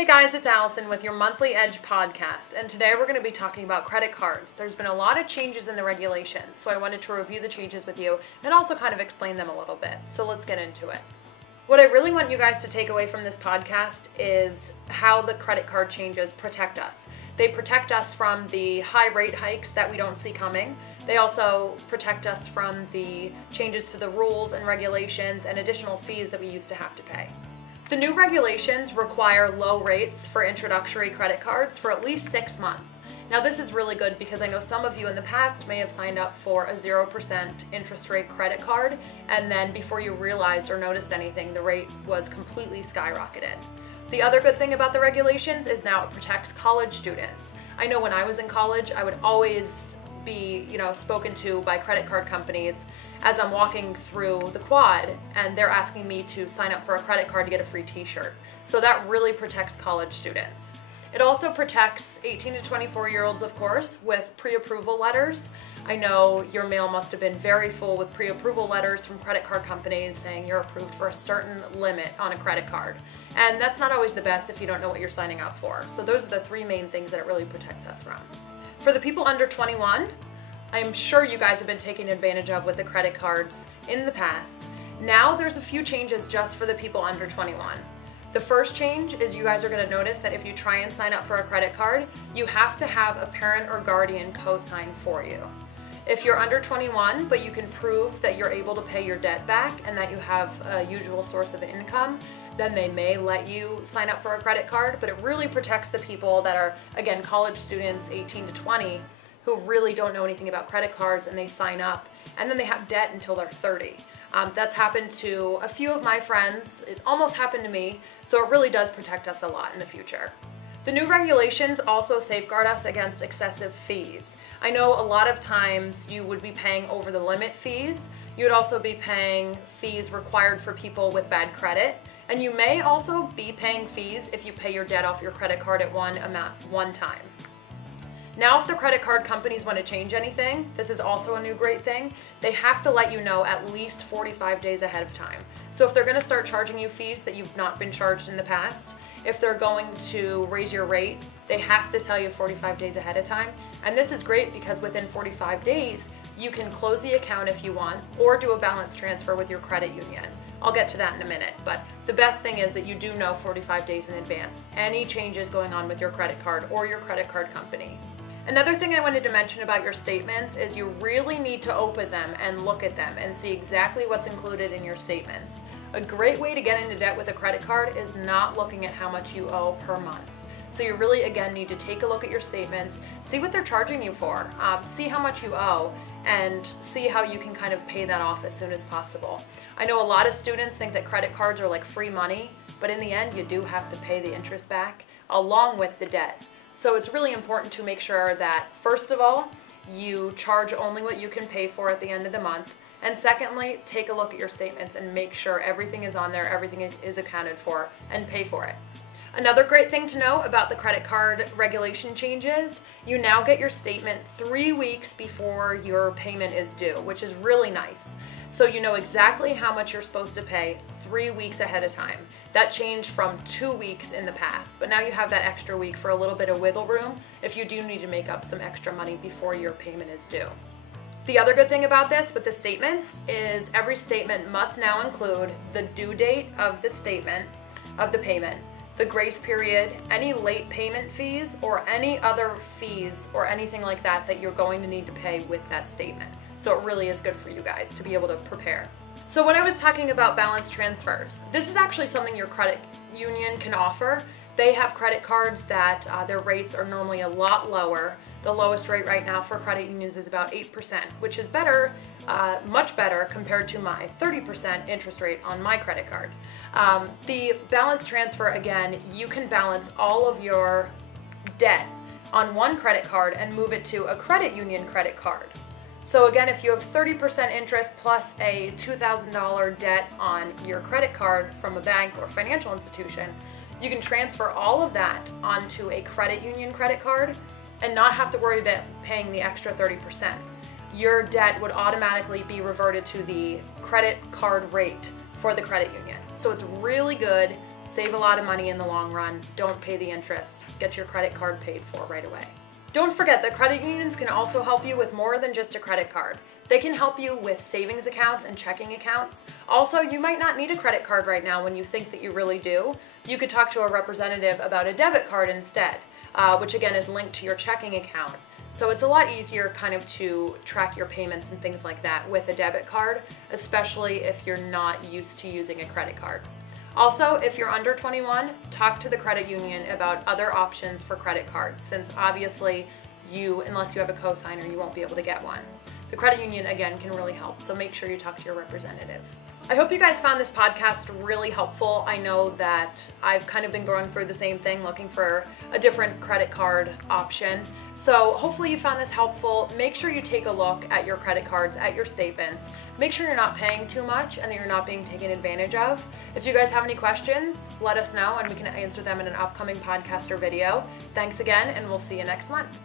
Hey guys, it's Allison with your Monthly Edge podcast, and today we're going to be talking about credit cards. There's been a lot of changes in the regulations, so I wanted to review the changes with you and also kind of explain them a little bit. So let's get into it. What I really want you guys to take away from this podcast is how the credit card changes protect us. They protect us from the high rate hikes that we don't see coming. They also protect us from the changes to the rules and regulations and additional fees that we used to have to pay. The new regulations require low rates for introductory credit cards for at least 6 months. Now this is really good because I know some of you in the past may have signed up for a 0% interest rate credit card, and then before you realized or noticed anything, the rate was completely skyrocketed. The other good thing about the regulations is now it protects college students. I know when I was in college, I would always be, spoken to by credit card companies as I'm walking through the quad and they're asking me to sign up for a credit card to get a free t-shirt. So that really protects college students. It also protects 18 to 24-year-olds, of course, with pre-approval letters. I know your mail must have been very full with pre-approval letters from credit card companies saying you're approved for a certain limit on a credit card. And that's not always the best if you don't know what you're signing up for. So those are the 3 main things that it really protects us from. For the people under 21, I'm sure you guys have been taken advantage of with the credit cards in the past. Now there's a few changes just for the people under 21. The first change is you guys are going to notice that if you try and sign up for a credit card, you have to have a parent or guardian co-sign for you. If you're under 21, but you can prove that you're able to pay your debt back and that you have a usual source of income, then they may let you sign up for a credit card, but it really protects the people that are, again, college students 18 to 20, who really don't know anything about credit cards and they sign up and then they have debt until they're 30. That's happened to a few of my friends. It almost happened to me, so it really does protect us a lot in the future. The new regulations also safeguard us against excessive fees. I know a lot of times you would be paying over the limit fees. You would also be paying fees required for people with bad credit. And you may also be paying fees if you pay your debt off your credit card at one time. Now if the credit card companies want to change anything, this is also a new great thing, they have to let you know at least 45 days ahead of time. So if they're going to start charging you fees that you've not been charged in the past, if they're going to raise your rate, they have to tell you 45 days ahead of time. And this is great because within 45 days, you can close the account if you want or do a balance transfer with your credit union. I'll get to that in a minute, but the best thing is that you do know 45 days in advance any changes going on with your credit card or your credit card company. Another thing I wanted to mention about your statements is you really need to open them and look at them and see exactly what's included in your statements. A great way to get into debt with a credit card is not looking at how much you owe per month. So you really, again, need to take a look at your statements, see what they're charging you for, see how much you owe, and see how you can kind of pay that off as soon as possible. I know a lot of students think that credit cards are like free money, but in the end, you do have to pay the interest back along with the debt. So it's really important to make sure that, first of all, you charge only what you can pay for at the end of the month. And secondly, take a look at your statements and make sure everything is on there, everything is accounted for, and pay for it. Another great thing to know about the credit card regulation changes, you now get your statement 3 weeks before your payment is due, which is really nice. So you know exactly how much you're supposed to pay 3 weeks ahead of time. That changed from 2 weeks in the past, but now you have that extra week for a little bit of wiggle room if you do need to make up some extra money before your payment is due. The other good thing about this with the statements is every statement must now include the due date of the statement, of the payment, the grace period, any late payment fees, or any other fees or anything like that that you're going to need to pay with that statement. So it really is good for you guys to be able to prepare. So when I was talking about balance transfers, this is actually something your credit union can offer. They have credit cards that their rates are normally a lot lower. The lowest rate right now for credit unions is about 8%, which is better, much better compared to my 30% interest rate on my credit card. The balance transfer, again, you can balance all of your debt on one credit card and move it to a credit union credit card. So again, if you have 30% interest plus a $2,000 debt on your credit card from a bank or financial institution, you can transfer all of that onto a credit union credit card and not have to worry about paying the extra 30%. Your debt would automatically be reverted to the credit card rate for the credit union. So it's really good, Save a lot of money in the long run. Don't pay the interest. Get your credit card paid for right away. Don't forget that credit unions can also help you with more than just a credit card. They can help you with savings accounts and checking accounts. Also, you might not need a credit card right now when you think that you really do. You could talk to a representative about a debit card instead, which again is linked to your checking account. So it's a lot easier kind of to track your payments and things like that with a debit card, especially if you're not used to using a credit card. Also, if you're under 21, talk to the credit union about other options for credit cards, since obviously unless you have a cosigner, you won't be able to get one. The credit union, again, can really help, so make sure you talk to your representative. I hope you guys found this podcast really helpful. I know that I've kind of been going through the same thing, looking for a different credit card option. So hopefully you found this helpful. Make sure you take a look at your credit cards, at your statements. Make sure you're not paying too much and that you're not being taken advantage of. If you guys have any questions, let us know and we can answer them in an upcoming podcast or video. Thanks again, and we'll see you next month.